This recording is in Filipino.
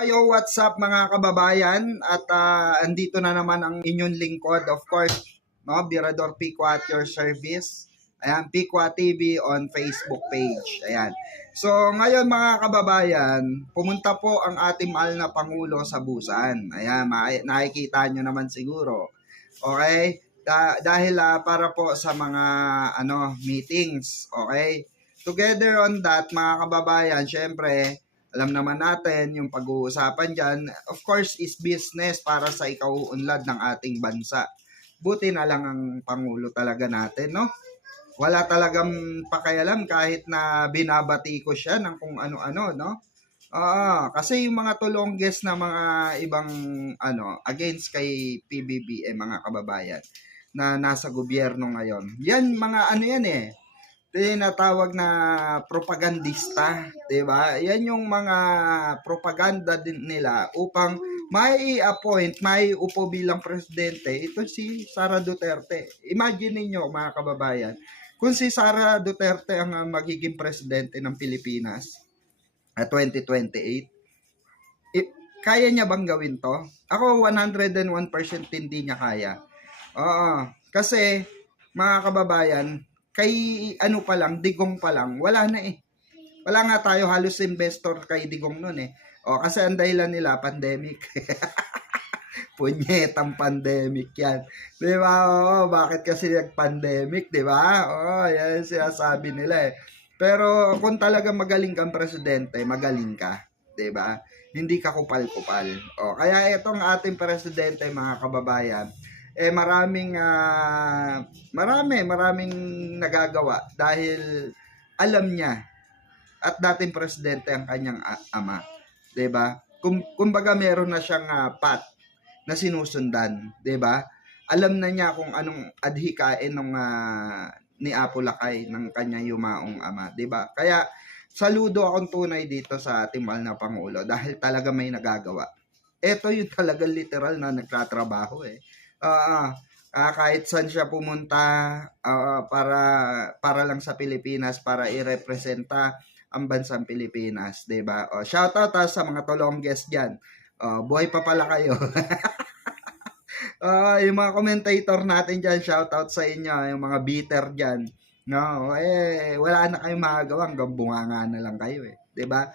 Yo, what's up mga kababayan? At andito na naman ang inyong lingkod, of course, no? Birador Pico at your service. Ayan, Pico TV on Facebook page. Ayan. So, ngayon mga kababayan, pumunta po ang ating mahal na Pangulo sa Busan. Ayan, nakikita nyo naman siguro. Okay? Dahil para po sa mga meetings. Okay? Together on that, mga kababayan, syempre, alam naman natin yung pag-uusapan dyan, of course, is business para sa ikauunlad ng ating bansa. Buti na lang ang Pangulo talaga natin, no? Wala talagang pakialam kahit na binabati ko siya ng kung ano-ano, no? Kasi yung mga tulongges na mga ibang against kay PBBM, mga kababayan, na nasa gobyerno ngayon. Yan, mga yan tinatawag na propagandista, 'di ba? Yan yung mga propaganda din nila upang may appoint, may upo bilang presidente. Ito si Sara Duterte. Imagine niyo mga kababayan, kung si Sara Duterte ang magiging presidente ng Pilipinas at 2028, kaya niya bang gawin to? Ako 101% hindi niya kaya. Kasi mga kababayan, kay pa lang, Digong pa lang, wala na eh. Wala nga tayo halos investor kay Digong noon eh. Kasi ang dahilan nila, pandemic. Punyetang pandemic yan. Di ba? Bakit kasi nag-pandemic, di ba? Yan sinasabi nila eh. Pero kung talaga magaling kang presidente, magaling ka. Di ba? Hindi ka kupal-kupal. Kaya itong ating presidente, mga kababayan, maraming nagagawa dahil alam niya at dating presidente ang kanyang ama, 'di ba? Kumbaga meron na siyang path na sinusundan, 'di ba? Alam na niya kung anong adhikain ng ni Apo Lakay ng kanyang yumaong ama, 'di ba? Kaya saludo akong tunay dito sa ating mahal na Pangulo dahil talaga may nagagawa. Ito yung talaga literal na nagtatrabaho eh. Kahit saan siya pumunta para lang sa Pilipinas, para i-representa ang bansang Pilipinas, 'di ba? Shoutout sa mga tulongges diyan. Buhay pa pala kayo. Yung mga commentator natin diyan, shoutout sa inyo, yung mga bitter diyan. No, wala na kayong magagawa, hanggang bunganga na lang kayo eh, 'di ba?